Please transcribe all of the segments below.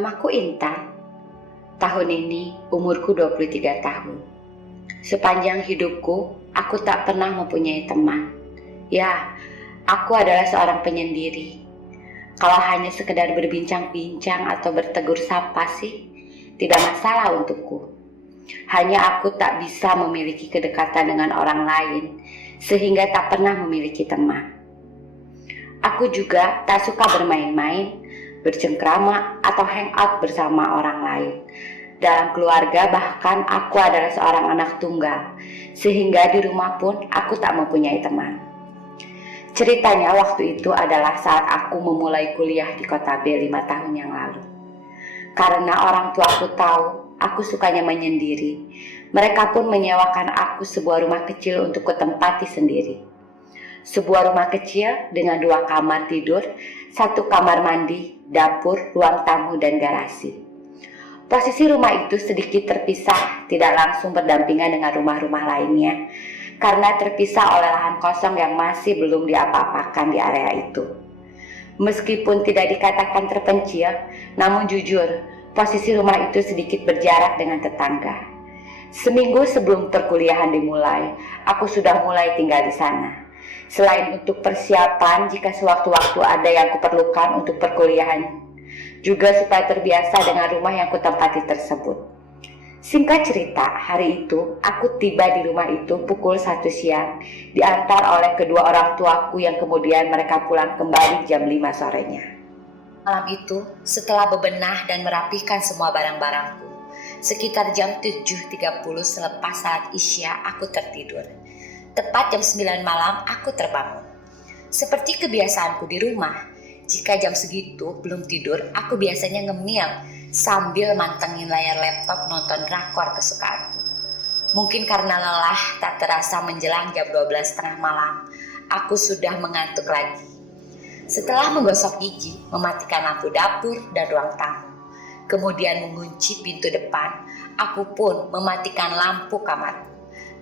Namaku Intan. Tahun ini umurku 23 tahun. Sepanjang hidupku, aku tak pernah mempunyai teman. Ya, aku adalah seorang penyendiri. Kalau hanya sekedar berbincang-bincang atau bertegur sapa sih, tidak masalah untukku. Hanya aku tak bisa memiliki kedekatan dengan orang lain, sehingga tak pernah memiliki teman. Aku juga tak suka bermain-main, bercengkrama, atau hangout bersama orang lain. Dalam keluarga bahkan aku adalah seorang anak tunggal, sehingga di rumah pun aku tak mempunyai teman. Ceritanya waktu itu adalah saat aku memulai kuliah di kota B 5 tahun yang lalu. Karena orang tuaku tahu aku sukanya menyendiri, mereka pun menyewakan aku sebuah rumah kecil untuk kutempati sendiri. Sebuah rumah kecil dengan 2 kamar tidur, 1 kamar mandi, dapur, ruang tamu, dan garasi. Posisi rumah itu sedikit terpisah, tidak langsung berdampingan dengan rumah-rumah lainnya, karena terpisah oleh lahan kosong yang masih belum diapa-apakan di area itu. Meskipun tidak dikatakan terpencil, namun jujur, posisi rumah itu sedikit berjarak dengan tetangga. Seminggu sebelum perkuliahan dimulai, aku sudah mulai tinggal di sana. Selain untuk persiapan jika sewaktu-waktu ada yang kuperlukan untuk perkuliahan, juga supaya terbiasa dengan rumah yang kutempati tersebut. Singkat cerita, hari itu aku tiba di rumah itu pukul 1 siang, diantar oleh kedua orang tuaku yang kemudian mereka pulang kembali jam 5 sorenya. Malam itu, setelah bebenah dan merapihkan semua barang-barangku, sekitar jam 7.30 selepas saat Isya aku tertidur. Tepat jam 9 malam aku terbangun. Seperti kebiasaanku di rumah, jika jam segitu belum tidur, aku biasanya ngemil sambil mantengin layar laptop nonton drakor kesukaanku. Mungkin karena lelah tak terasa menjelang jam 12.30 malam, aku sudah mengantuk lagi. Setelah menggosok gigi, mematikan lampu dapur dan ruang tamu, kemudian mengunci pintu depan, aku pun mematikan lampu kamarku,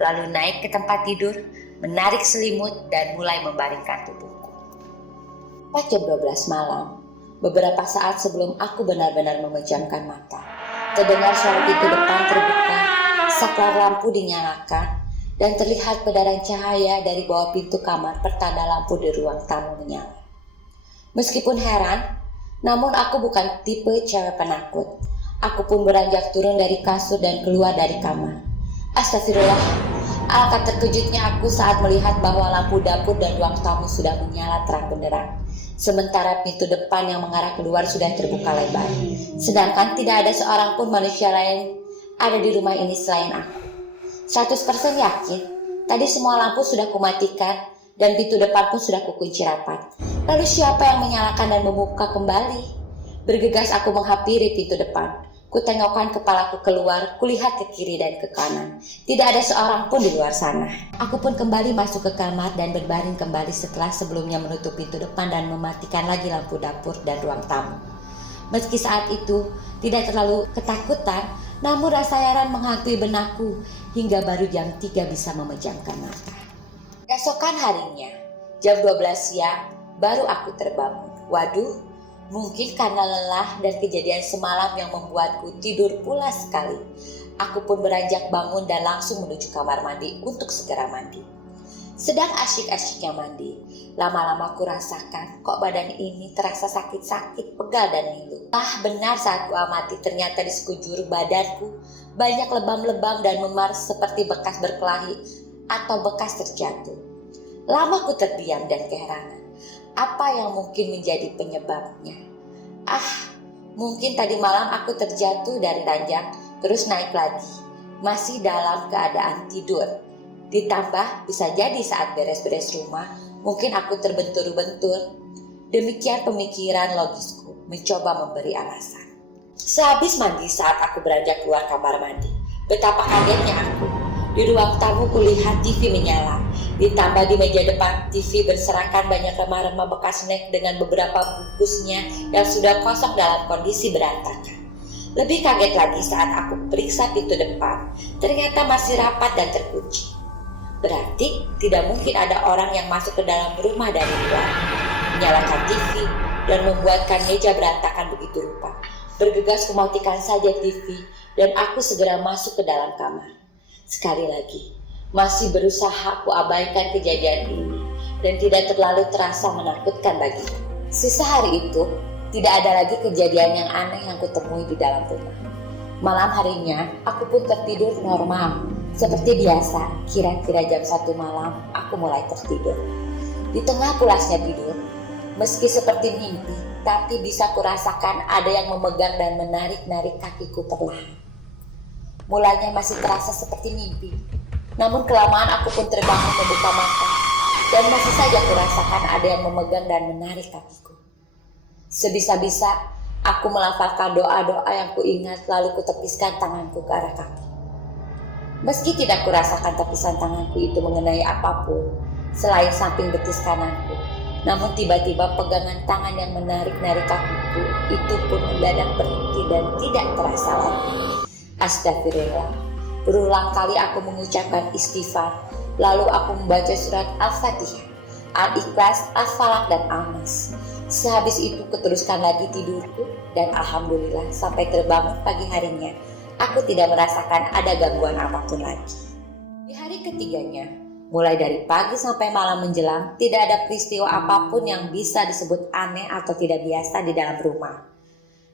lalu naik ke tempat tidur, menarik selimut dan mulai membaringkan tubuhku. Pas jam 12 malam, beberapa saat sebelum aku benar-benar memejamkan mata, terdengar suara pintu depan terbuka, saklar lampu dinyalakan, dan terlihat pedaran cahaya dari bawah pintu kamar pertanda lampu di ruang tamu menyala. Meskipun heran, namun aku bukan tipe cewek penakut. Aku pun beranjak turun dari kasur dan keluar dari kamar. Astagfirullah, alangkah terkejutnya aku saat melihat bahwa lampu dapur dan ruang tamu sudah menyala terang benderang. Sementara pintu depan yang mengarah keluar sudah terbuka lebar. Sedangkan tidak ada seorang pun manusia lain ada di rumah ini selain aku. 100% yakin, tadi semua lampu sudah kumatikan dan pintu depan pun sudah kukunci rapat. Lalu siapa yang menyalakan dan membuka kembali? Bergegas aku menghampiri pintu depan. Kutengokkan kepalaku keluar, kulihat ke kiri dan ke kanan. Tidak ada seorang pun di luar sana. Aku pun kembali masuk ke kamar dan berbaring kembali setelah sebelumnya menutup pintu depan dan mematikan lagi lampu dapur dan ruang tamu. Meski saat itu tidak terlalu ketakutan, namun rasa heran menghantui benakku hingga baru jam 3 bisa memejamkan mata. Esokan harinya, jam 12 siang, baru aku terbangun. Waduh, mungkin karena lelah dan kejadian semalam yang membuatku tidur pulas sekali. Aku pun beranjak bangun dan langsung menuju kamar mandi untuk segera mandi. Sedang asyik-asyiknya mandi, lama-lama ku rasakan kok badan ini terasa sakit-sakit, pegal dan ngilu. Benar saat ku amati ternyata di sekujur badanku banyak lebam-lebam dan memar seperti bekas berkelahi atau bekas terjatuh. Lama ku terdiam dan keheranan. Apa yang mungkin menjadi penyebabnya? Mungkin tadi malam aku terjatuh dari ranjang terus naik lagi, masih dalam keadaan tidur. Ditambah bisa jadi saat beres-beres rumah, mungkin aku terbentur-bentur. Demikian pemikiran logisku, mencoba memberi alasan. Sehabis mandi saat aku beranjak keluar kamar mandi, betapa kagetnya aku. Di ruang tamu kulihat TV menyala. Ditambah di meja depan TV berserakan banyak remah-remah bekas snack dengan beberapa bungkusnya yang sudah kosong dalam kondisi berantakan. Lebih kaget lagi saat aku periksa pintu depan, ternyata masih rapat dan terkunci. Berarti tidak mungkin ada orang yang masuk ke dalam rumah dari luar, menyalakan TV dan membuatkan meja berantakan begitu rupa. Bergegas kumatikan saja TV dan aku segera masuk ke dalam kamar. Sekali lagi, masih berusaha aku abaikan kejadian ini dan tidak terlalu terasa menakutkan bagiku. Sisa hari itu, tidak ada lagi kejadian yang aneh yang kutemui di dalam rumah. Malam harinya, aku pun tertidur normal. Seperti biasa, kira-kira jam 1 malam, aku mulai tertidur. Di tengah pulasnya tidur, meski seperti mimpi, tapi bisa kurasakan ada yang memegang dan menarik-narik kakiku perlahan. Mulanya masih terasa seperti mimpi, namun kelamaan aku pun terbangun membuka mata, dan masih saja kurasakan ada yang memegang dan menarik kakiku. Sebisa-bisa, aku melafalkan doa-doa yang kuingat lalu kutepiskan tanganku ke arah kaki. Meski tidak kurasakan tepisan tanganku itu mengenai apapun selain samping betis kananku, namun tiba-tiba pegangan tangan yang menarik-narik kakiku itu pun mendadak berhenti dan tidak terasa lagi. Astagfirullah. Berulang kali aku mengucapkan istighfar, lalu aku membaca surat Al-Fatihah, Al-Ikhlas, Al-Falaq, dan Al-Nas. Sehabis itu kuteruskan lagi tidurku dan alhamdulillah sampai terbangun pagi harinya, aku tidak merasakan ada gangguan apapun lagi. Di hari ketiganya, mulai dari pagi sampai malam menjelang, tidak ada peristiwa apapun yang bisa disebut aneh atau tidak biasa di dalam rumah.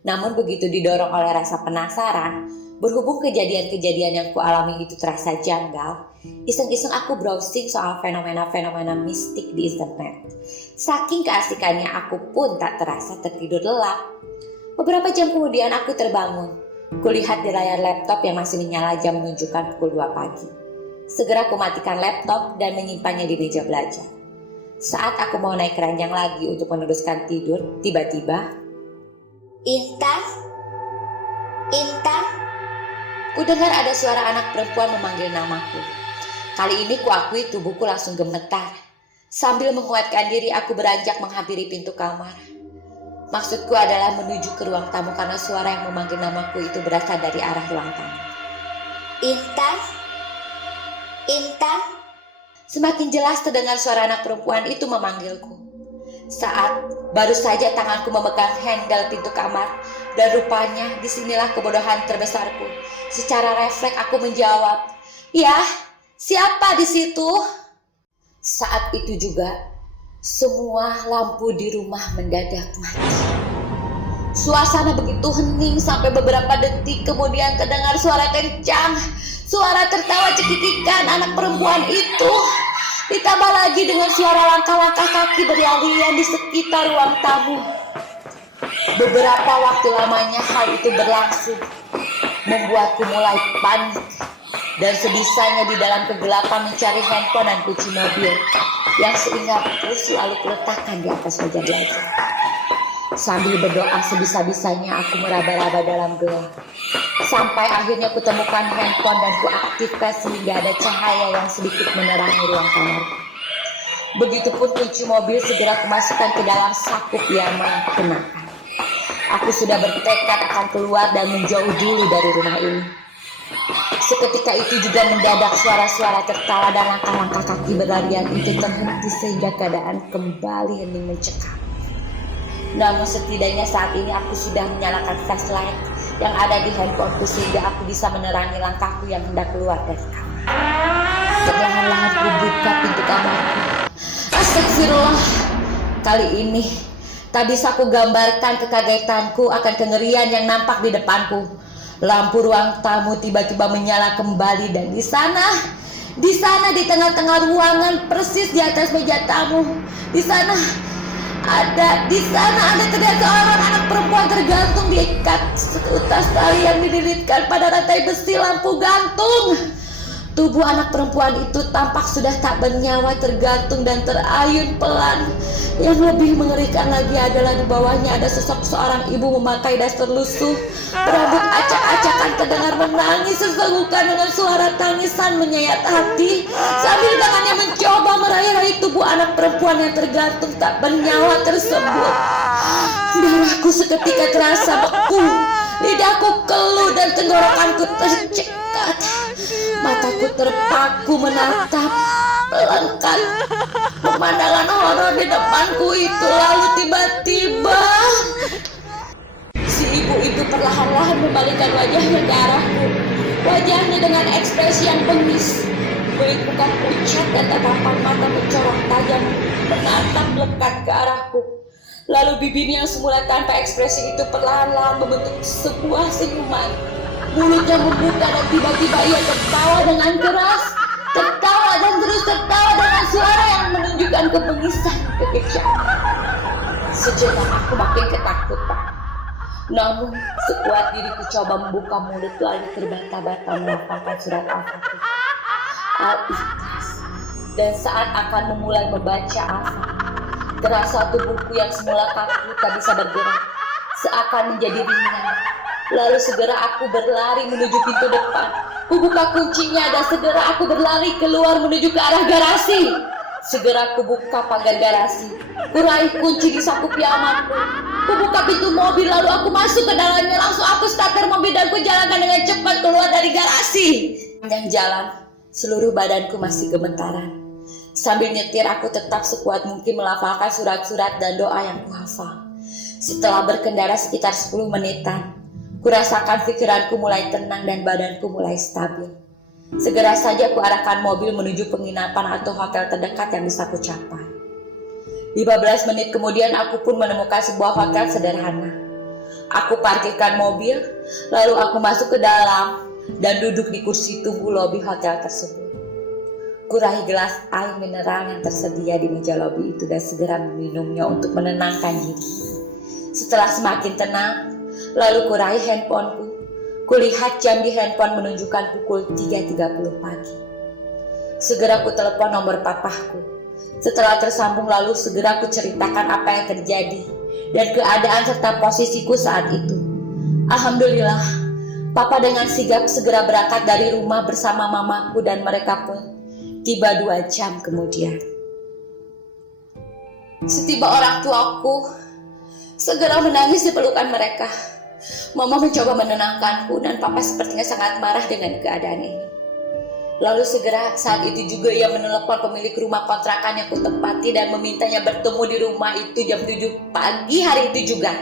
Namun begitu didorong oleh rasa penasaran, berhubung kejadian-kejadian yang kualami itu terasa janggal, iseng-iseng aku browsing soal fenomena-fenomena mistik di internet. Saking keasikannya aku pun tak terasa tertidur lelap. Beberapa jam kemudian aku terbangun. Kulihat di layar laptop yang masih menyala jam menunjukkan pukul 2 pagi. Segera kumatikan laptop dan menyimpannya di meja belajar. Saat aku mau naik keranjang lagi untuk meneruskan tidur, tiba-tiba, Intan? Intan? Kudengar ada suara anak perempuan memanggil namaku. Kali ini kuakui tubuhku langsung gemetar. Sambil menguatkan diri aku beranjak menghampiri pintu kamar. Maksudku adalah menuju ke ruang tamu karena suara yang memanggil namaku itu berasal dari arah ruang tamu. Intan? Intan? Semakin jelas terdengar suara anak perempuan itu memanggilku. Saat baru saja tanganku memegang handle pintu kamar dan rupanya disinilah kebodohan terbesarku. Secara refleks aku menjawab, "Ya, siapa di situ?" Saat itu juga semua lampu di rumah mendadak mati. Suasana begitu hening sampai beberapa detik kemudian terdengar suara kencang, suara tertawa cekitikan anak perempuan itu. Ditambah lagi dengan suara langkah-langkah kaki berlarian di sekitar ruang tamu. Beberapa waktu lamanya hal itu berlangsung, membuatku mulai panik dan sebisanya di dalam kegelapan mencari handphone dan kunci mobil yang seingatku selalu kuletakkan di atas meja belajar. Sambil berdoa sebisa-bisanya aku meraba-raba dalam gelap. Sampai akhirnya kutemukan handphone dan kuaktifkan sehingga ada cahaya yang sedikit menerangi ruang kamar. Begitupun kunci mobil segera kumasukkan ke dalam saku piyama kenakan. Aku sudah bertekad akan keluar dan menjauh dulu dari rumah ini. Seketika itu juga mendadak suara-suara tertawa dan langkah-langkah kaki berlarian itu terhenti sehingga keadaan kembali hening mencekam. Namun setidaknya saat ini aku sudah menyalakan flashlight yang ada di handphoneku sehingga aku bisa menerangi langkahku yang hendak keluar dari kamar. Perlahan-lahan ku buka pintu kamarku. Astagfirullah. Kali ini tak bisa ku gambarkan kekagetanku akan kengerian yang nampak di depanku. Lampu ruang tamu tiba-tiba menyala kembali dan di sana di tengah-tengah ruangan persis di atas meja tamu, di sana ada terlihat seorang anak perempuan tergantung diikat seutas tali yang dililitkan pada rantai besi lampu gantung. Tubuh anak perempuan itu tampak sudah tak bernyawa, tergantung dan terayun pelan. Yang lebih mengerikan lagi adalah di bawahnya ada sosok seorang ibu memakai daster lusuh, berambut acak-acakan terdengar menangis sesenggukan dengan suara tangisan menyayat hati, sambil tangannya mencoba meraih-raih tubuh anak perempuan yang tergantung tak bernyawa tersebut. Darahku seketika terasa beku, lidahku keluh dan tenggorokanku tercekat. Mataku terpaku menatap pelengkap pemandangan horor di depanku itu. Lalu tiba-tiba si Ibu itu perlahan-lahan membalikan wajahnya ke arahku. Wajahnya dengan ekspresi yang bengis. Kulit muka pucat dan tatapan mata mencorong tajam menatap lekat ke arahku. Lalu bibirnya yang semula tanpa ekspresi itu perlahan-lahan membentuk sebuah senyuman. Mulutnya membuka dan tiba-tiba ia tertawa dengan keras. Tertawa dan terus tertawa dengan suara yang menunjukkan kebengisan kekecewaan. Sejenak aku makin ketakutan. Namun sekuat diriku coba membuka mulut lalu terbata-bata melafalkan surat Al-Fatihah. Al-Ikhlas. Dan saat akan memulai membaca Al-Fatihah, terasa tubuhku yang semula kaku tak bisa bergerak seakan menjadi ringan. Lalu segera aku berlari menuju pintu depan. Kubuka kuncinya dan segera aku berlari keluar menuju ke arah garasi. Segera kubuka pagar garasi. Kuraih kunci di saku pijamanku. Kubuka pintu mobil lalu aku masuk ke dalamnya. Langsung aku starter mobil dan kujalankan dengan cepat keluar dari garasi. Yang jalan, seluruh badanku masih gemetaran. Sambil nyetir aku tetap sekuat mungkin melafalkan surat-surat dan doa yang kuhafal. Setelah berkendara sekitar 10 menitan, kurasakan pikiranku mulai tenang dan badanku mulai stabil. Segera saja kuarahkan mobil menuju penginapan atau hotel terdekat yang bisa kucapai. 15 menit kemudian aku pun menemukan sebuah hotel sederhana. Aku parkirkan mobil, lalu aku masuk ke dalam dan duduk di kursi tunggu lobi hotel tersebut. Kuraih gelas air mineral yang tersedia di meja lobi itu dan segera meminumnya untuk menenangkan diri. Setelah semakin tenang, lalu kuraih handphoneku. Kulihat jam di handphone menunjukkan pukul 3.30 pagi. Segera ku telepon nomor papahku. Setelah tersambung lalu segera ku ceritakan apa yang terjadi dan keadaan serta posisiku saat itu. Alhamdulillah, papa dengan sigap segera berangkat dari rumah bersama mamaku dan mereka pun tiba 2 jam kemudian. Setiba orang tuaku, segera menangis di pelukan mereka. Mama mencoba menenangkanku dan papa sepertinya sangat marah dengan keadaan ini. Lalu segera saat itu juga ia menelepon pemilik rumah kontrakan yang kutempati dan memintanya bertemu di rumah itu jam 7 pagi hari itu juga.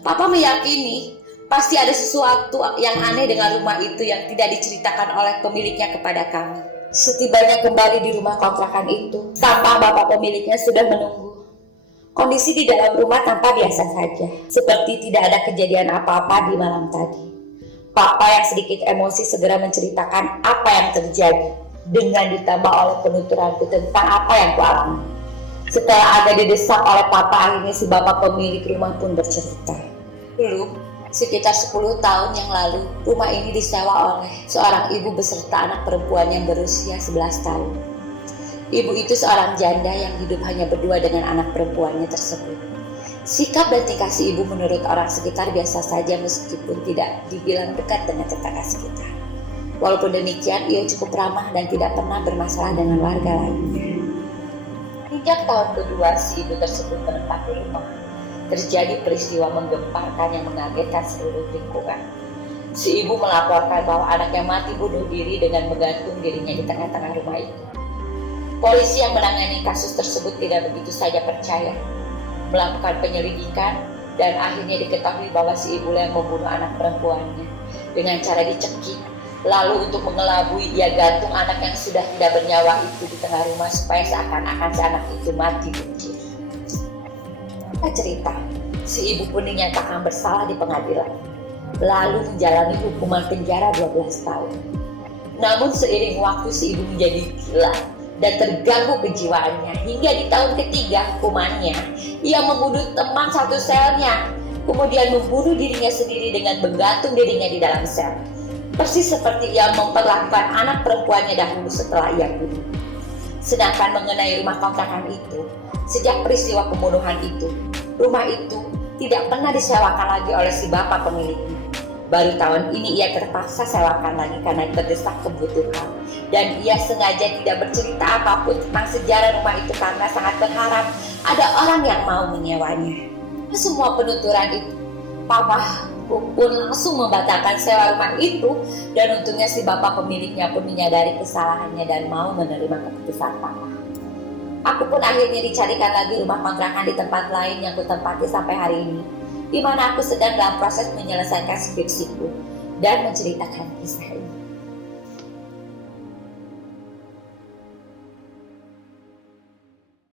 Papa meyakini pasti ada sesuatu yang aneh dengan rumah itu yang tidak diceritakan oleh pemiliknya kepada kami. Setibanya kembali di rumah kontrakan itu, tampak bapak pemiliknya sudah menunggu. Kondisi di dalam rumah tampak biasa saja, seperti tidak ada kejadian apa-apa di malam tadi. Papa yang sedikit emosi segera menceritakan apa yang terjadi, dengan ditambah oleh penuturanku tentang apa yang kualami. Setelah agak didesak oleh papa, akhirnya si bapak pemilik rumah pun bercerita. Dulu, sekitar 10 tahun yang lalu, rumah ini disewa oleh seorang ibu beserta anak perempuan yang berusia 11 tahun. Ibu itu seorang janda yang hidup hanya berdua dengan anak perempuannya tersebut. Sikap dan tingkah si ibu menurut orang sekitar biasa saja meskipun tidak dibilang dekat dengan tetangga sekitar. Walaupun demikian, ia cukup ramah dan tidak pernah bermasalah dengan warga lainnya. Sejak tahun kedua si ibu tersebut menempati rumah, terjadi peristiwa menggemparkan yang mengagetkan seluruh lingkungan. Si ibu melaporkan bahwa anaknya mati bunuh diri dengan menggantung dirinya di tengah-tengah rumah itu. Polisi yang menangani kasus tersebut tidak begitu saja percaya, melakukan penyelidikan dan akhirnya diketahui bahwa si ibu yang membunuh anak perempuannya dengan cara dicekik. Lalu untuk mengelabui ia gantung anak yang sudah tidak bernyawa itu di tengah rumah supaya seakan-akan si anak itu mati bunuh diri. Cerita, si ibu pun dinyatakan bersalah di pengadilan, lalu menjalani hukuman penjara 12 tahun. Namun seiring waktu si ibu menjadi gila dan terganggu kejiwaannya hingga di tahun ketiga hukumannya ia membunuh teman satu selnya, kemudian membunuh dirinya sendiri dengan menggantung dirinya di dalam sel, persis seperti ia memperlakukan anak perempuannya dahulu setelah ia bunuh. Sedangkan mengenai rumah kontrakan itu, sejak peristiwa pembunuhan itu, rumah itu tidak pernah disewakan lagi oleh si bapak pemiliknya. Baru tahun ini ia terpaksa sewakan lagi karena terdesak kebutuhan. Dan ia sengaja tidak bercerita apapun tentang sejarah rumah itu karena sangat berharap ada orang yang mau menyewanya. Semua penuturan itu, papa pun langsung membatalkan sewa rumah itu. Dan untungnya si bapak pemiliknya pun menyadari kesalahannya dan mau menerima keputusan papa. Aku pun akhirnya dicarikan lagi rumah kontrakan di tempat lain yang kutempati sampai hari ini. di mana aku sedang dalam proses menyelesaikan skripsiku dan menceritakan kisah ini.